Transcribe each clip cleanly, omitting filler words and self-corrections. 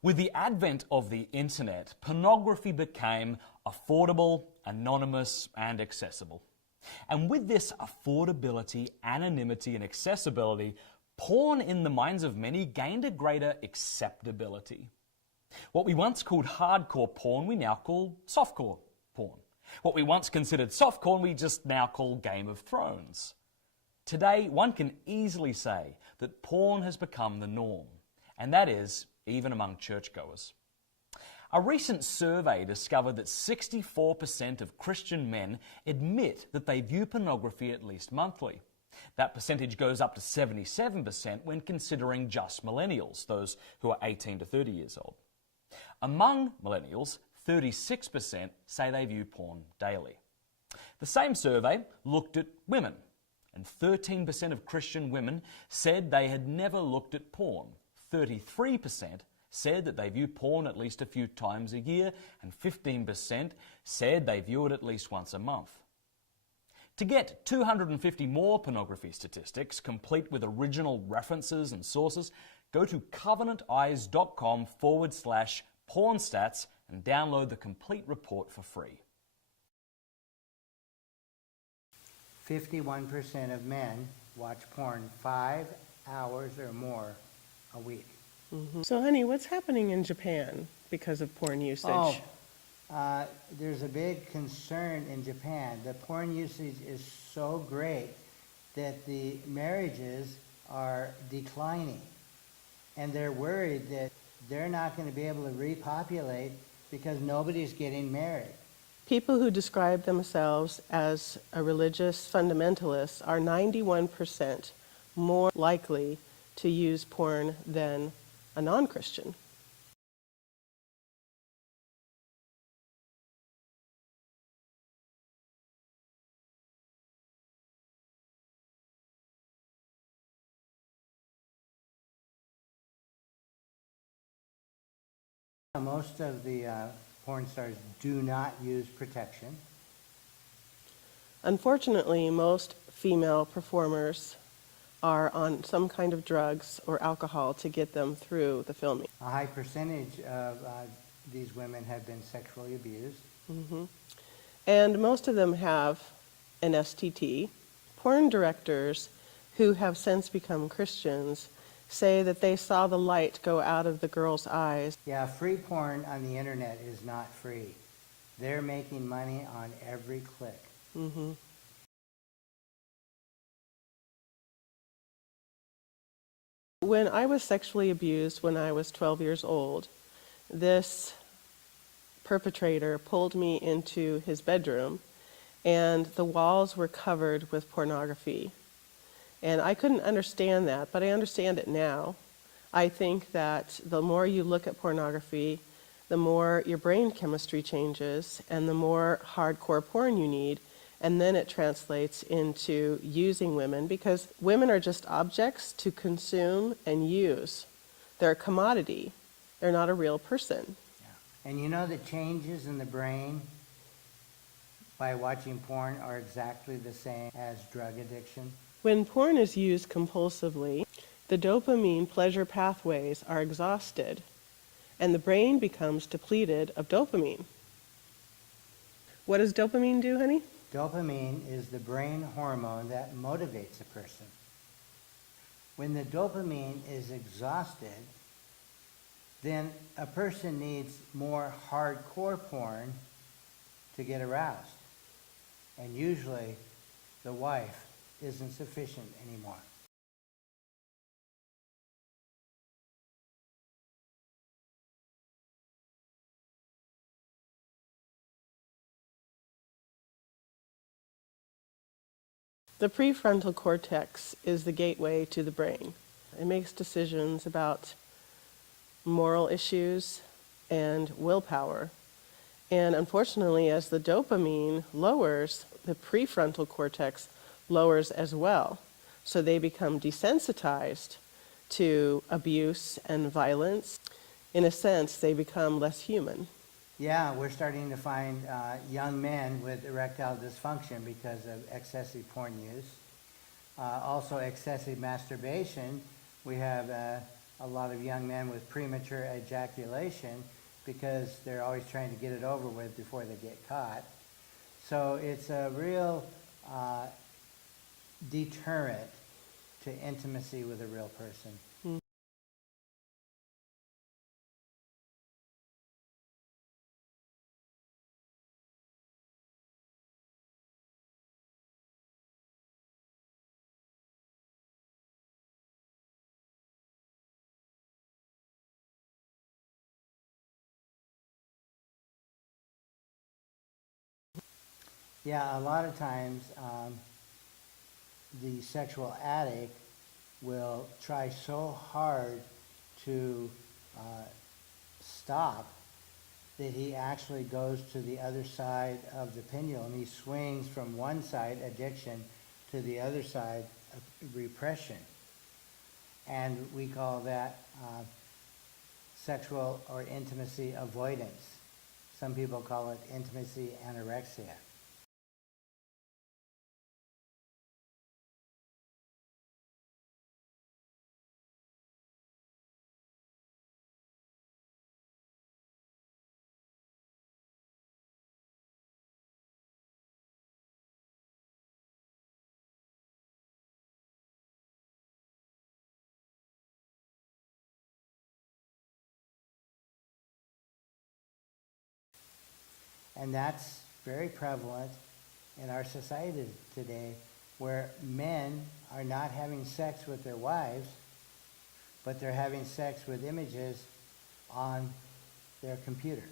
With the advent of the internet, pornography became affordable, anonymous, and accessible. And with this affordability, anonymity, and accessibility, porn in the minds of many gained a greater acceptability. What we once called hardcore porn, we now call softcore porn. What we once considered softcore, we just now call Game of Thrones. Today, one can easily say that porn has become the norm, and that is even among churchgoers. A recent survey discovered that 64% of Christian men admit that they view pornography at least monthly. That percentage goes up to 77% when considering just millennials, those who are 18 to 30 years old. Among millennials, 36% say they view porn daily. The same survey looked at women, and 13% of Christian women said they had never looked at porn. 33% said that they view porn at least a few times a year, and 15% said they view it at least once a month. To get 250 more pornography statistics, complete with original references and sources, go to covenanteyes.com/pornstats and download the complete report for free. 51% of men watch porn 5 hours or more a week. Mm-hmm. So, honey, what's happening in Japan because of porn usage? There's a big concern in Japan. The porn usage is so great that the marriages are declining. And they're worried that they're not going to be able to repopulate because nobody's getting married. People who describe themselves as a religious fundamentalist are 91% more likely to use porn than a non-Christian. Most of the porn stars do not use protection. Unfortunately, most female performers are on some kind of drugs or alcohol to get them through the filming. A high percentage of these women have been sexually abused. Mm-hmm. And most of them have an STT. Porn directors who have since become Christians say that they saw the light go out of the girl's eyes. Yeah, free porn on the internet is not free. They're making money on every click. Mm-hmm. When I was sexually abused when I was 12 years old, this perpetrator pulled me into his bedroom, and the walls were covered with pornography. And I couldn't understand that, but I understand it now. I think that the more you look at pornography, the more your brain chemistry changes, and the more hardcore porn you need, and then it translates into using women, because women are just objects to consume and use. They're a commodity. They're not a real person. Yeah. And you know the changes in the brain by watching porn are exactly the same as drug addiction? When porn is used compulsively, the dopamine pleasure pathways are exhausted, and the brain becomes depleted of dopamine. What does dopamine do, honey? Dopamine is the brain hormone that motivates a person. When the dopamine is exhausted, then a person needs more hardcore porn to get aroused. And usually, the wife isn't sufficient anymore. The prefrontal cortex is the gateway to the brain. It makes decisions about moral issues and willpower. And unfortunately, as the dopamine lowers, the prefrontal cortex lowers as well. So they become desensitized to abuse and violence. In a sense, they become less human. Yeah, we're starting to find young men with erectile dysfunction because of excessive porn use. Also excessive masturbation. We have a lot of young men with premature ejaculation because they're always trying to get it over with before they get caught. So it's a real deterrent to intimacy with a real person. Yeah, a lot of times the sexual addict will try so hard to stop that he actually goes to the other side of the pendulum. He swings from one side, addiction, to the other side, repression. And we call that sexual or intimacy avoidance. Some people call it intimacy anorexia. And that's very prevalent in our society today, where men are not having sex with their wives, but they're having sex with images on their computer.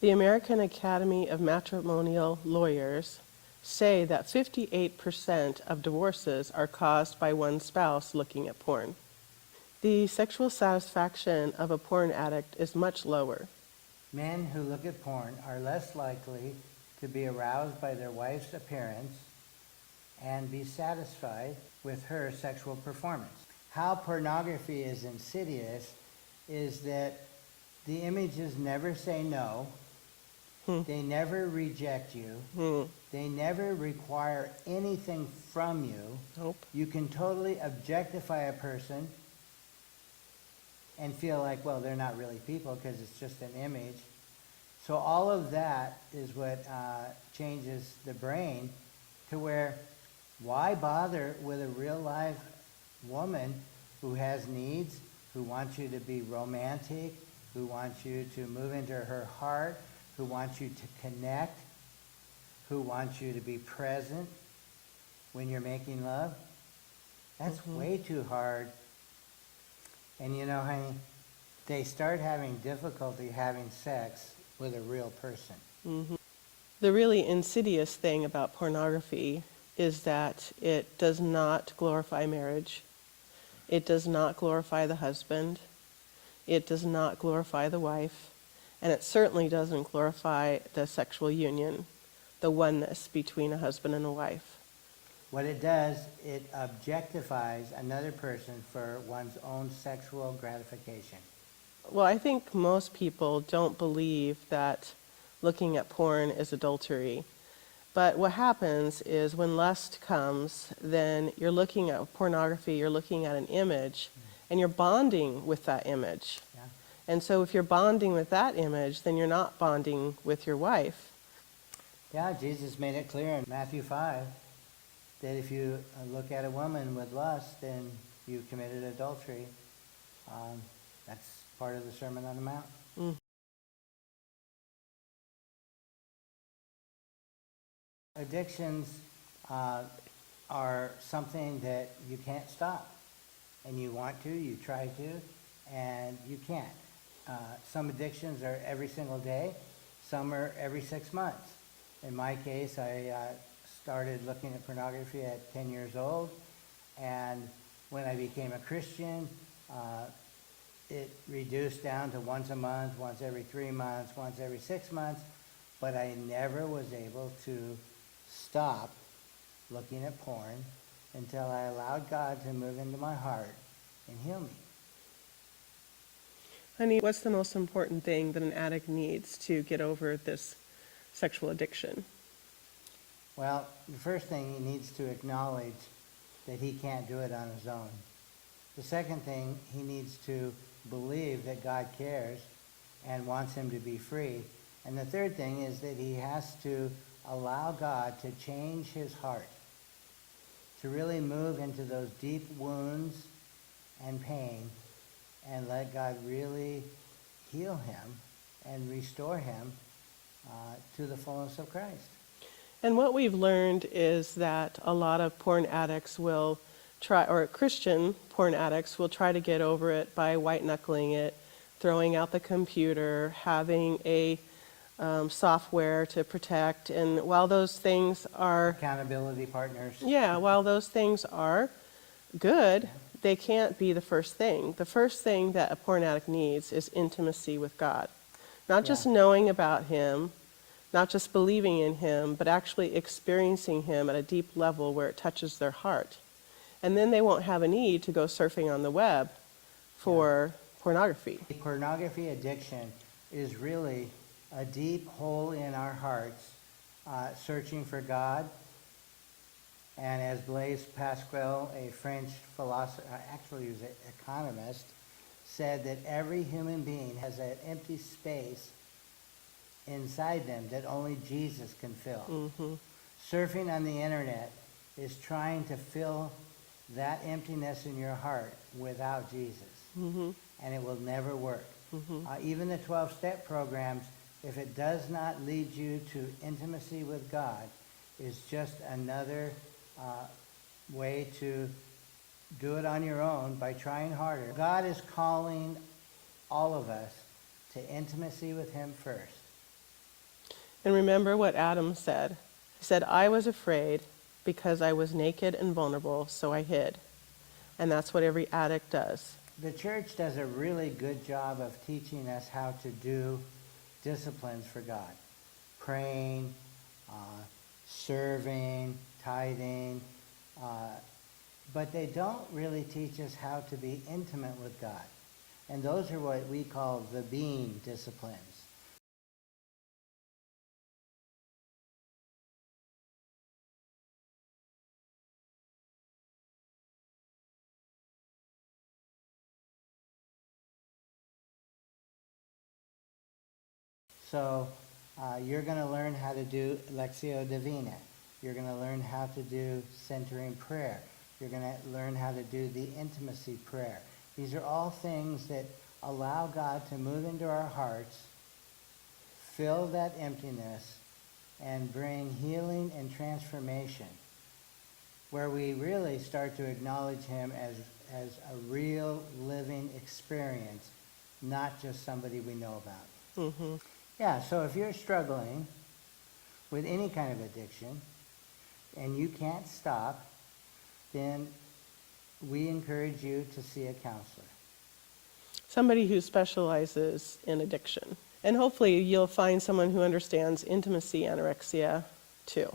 The American Academy of Matrimonial Lawyers say that 58% of divorces are caused by one spouse looking at porn. The sexual satisfaction of a porn addict is much lower. Men who look at porn are less likely to be aroused by their wife's appearance and be satisfied with her sexual performance. How pornography is insidious is that the images never say no. They never reject you. They never require anything from you. Nope. You can totally objectify a person and feel like, well, they're not really people because it's just an image. So all of that is what changes the brain to where, why bother with a real live woman who has needs, who wants you to be romantic, who wants you to move into her heart, who wants you to connect, who wants you to be present when you're making love? That's way too hard. And you know, honey, they start having difficulty having sex with a real person. The really insidious thing about pornography is that it does not glorify marriage. It does not glorify the husband. It does not glorify the wife. And it certainly doesn't glorify the sexual union, the oneness between a husband and a wife. What it does, it objectifies another person for one's own sexual gratification. Well, I think most people don't believe that looking at porn is adultery. But what happens is when lust comes, then you're looking at pornography, you're looking at an image, and you're bonding with that image. Yeah? And so if you're bonding with that image, then you're not bonding with your wife. Yeah, Jesus made it clear in Matthew 5 that if you look at a woman with lust, then you committed adultery. That's part of the Sermon on the Mount. Addictions are something that you can't stop. And you want to, you try to, and you can't. Some addictions are every single day. Some are every 6 months. In my case, I started looking at pornography at 10 years old. And when I became a Christian, it reduced down to once a month, once every 3 months, once every 6 months. But I never was able to stop looking at porn until I allowed God to move into my heart and heal me. Honey, what's the most important thing that an addict needs to get over this sexual addiction? Well, the first thing, he needs to acknowledge that he can't do it on his own. The second thing, he needs to believe that God cares and wants him to be free. And the third thing is that he has to allow God to change his heart, to really move into those deep wounds and pain and let God really heal him and restore him to the fullness of Christ. And what we've learned is that a lot of porn addicts will try, or Christian porn addicts will try to get over it by white-knuckling it, throwing out the computer, having a software to protect. And while those things are, Accountability partners. yeah, while those things are good, they can't be the first thing. The first thing that a porn addict needs is intimacy with God. Not just Yeah. knowing about him, not just believing in him, but actually experiencing him at a deep level where it touches their heart. And then they won't have a need to go surfing on the web for pornography. Pornography addiction is really a deep hole in our hearts, searching for God. And as Blaise Pascal, a French philosopher, actually he was an economist, said that every human being has an empty space inside them that only Jesus can fill. Surfing on the internet is trying to fill that emptiness in your heart without Jesus. And it will never work. Even the 12-step programs, if it does not lead you to intimacy with God, is just another way to do it on your own by trying harder. God is calling all of us to intimacy with him first. And remember what Adam said. He said, I was afraid because I was naked and vulnerable, so I hid. And that's what every addict does. The church does a really good job of teaching us how to do disciplines for God. Praying, serving, tithing, but they don't really teach us how to be intimate with God. And those are what we call the being disciplines. So you're going to learn how to do Lectio Divina. You're going to learn how to do centering prayer. You're going to learn how to do the intimacy prayer. These are all things that allow God to move into our hearts, fill that emptiness, and bring healing and transformation, where we really start to acknowledge him as a real living experience, not just somebody we know about. Yeah, so if you're struggling with any kind of addiction and you can't stop, then we encourage you to see a counselor. Somebody who specializes in addiction. And hopefully you'll find someone who understands intimacy anorexia too.